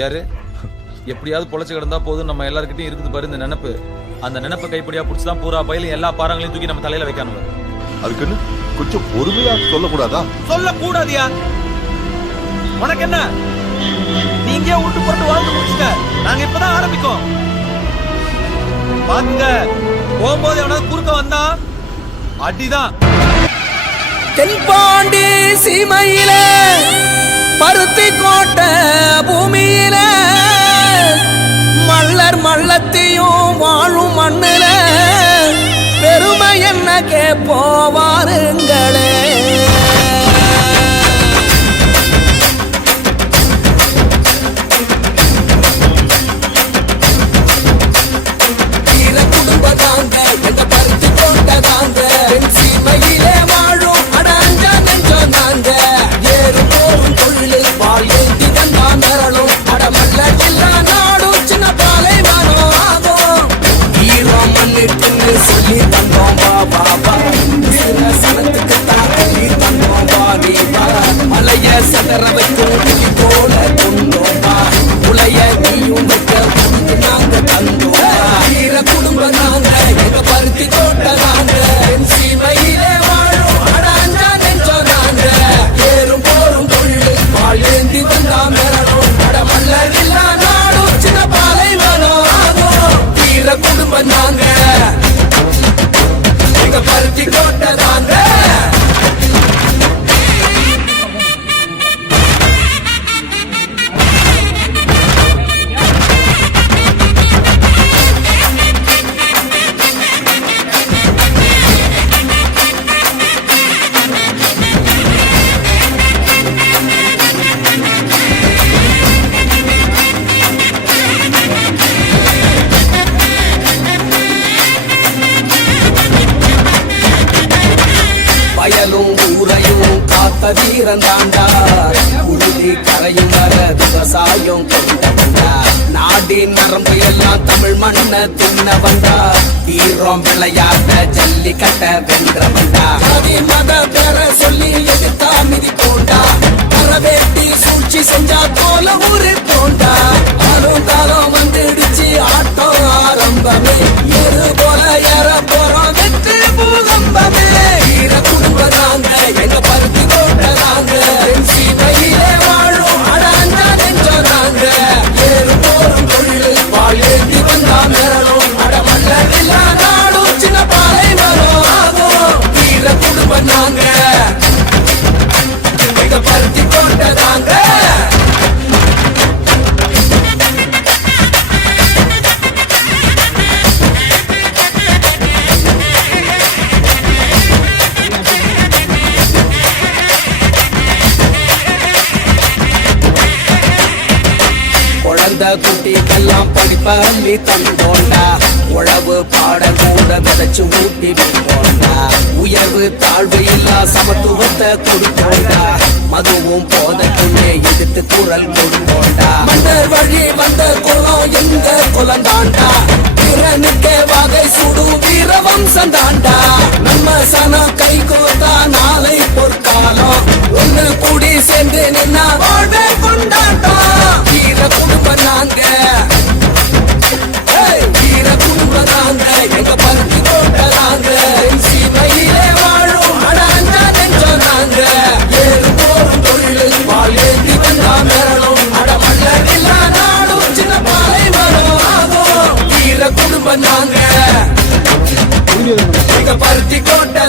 யாரு? எப்படியாவது பொழைச்சு கிடந்தா போதும். நம்ம எல்லாருக்கிட்டையும் இருக்குது பாரு இந்த நினைப்பு. அந்த நினைப்பை கைப்படியா பிடிச்சி தான் பூரா பயிலும் எல்லா பாறாங்களையும் தூக்கி நம்ம தலையில வைக்கணும் அதுக்குன்னு? கொஞ்சம் பொறுமையா சொல்லக்கூடாதா? சொல்ல கூடாதியா உனக்கு என்ன நீங்க உருட்டு போட்டு வாழ்ந்து முடிச்சுக்க. நாங்க இப்பதான் ஆரம்பிக்கோம். பாத்துங்க போகும்போது எவனாவது குறுக்க வந்தா அடிதான். தென்பாண்டி சீமையில பருத்தி கோட்டை மல்லத்தையும் வாழும் மண்ணில பெருமை என்ன கேப்போவாருங்களே வீர மண்ணுக்குன்னு தந்தோம் வா வா வா சனத்துக்கு தான் சொல்லி தந்தோம் வா நீ வா மலைய சதற வைக்கும் கிளி போல கொண்டோம் வா உலைய நீயும் வைக்க உனக்கு நாங்க தந்தோம் வீர குடும்பம் நாங்க எங்க பருத்தி தோட்ட நாங்க சீமையிலே வாழும் அடாஞ்சா நெஞ்சம் நாங்க ஏறும் போரும் ஏந்தி வந்தா இல்லா நாடும் சின்ன பாலை வீர குடும்பம் நாங்க காத்த வீரன் தாண்டா உறுதி கரையும் வர விவசாயம் கொண்ட நாடின் நரம்பு எல்லாம் தமிழ் மண்ண தின்ன வந்தா வீரம் விளையாட்ட ஜல்லிக்கட்ட வென்ற வந்தா ஜாதி மத பெற சொல்லி எதிர்த்தா மிதி போண்டா கரவேட்டி சூழ்ச்சி செஞ்சா போல ஊரு போண்டா ஆளும் காலம் வந்துடுச்சு ஆட்டம் ஆரம்பமே. ஏறு போல ஏற போல குழந்தை குட்டிக்கெல்லாம் படிப்ப அள்ளி தந்தோண்டா உழவு பாட கூட விதைச்சு ஊட்டி வைப்போண்டா உயர்வு தாழ்வு இல்லா சமத்துவத்தை கொடுத்தோண்டா மதுவும் போதைக்குள்ளே எதிர்த்து குரல் கொடுத்தோண்டா வந்த வழி வந்த குளம் எங்க குலந்தாண்டா தாண்டா வகை சுடு வீர வம்சம் தாண்டா நம்ம சனம் கை கோத்தா நாளை பொற்காலம். ஒண்ணு கூடி சென்று நின்னா நாங்க எங்க பருத்தி கோட்டை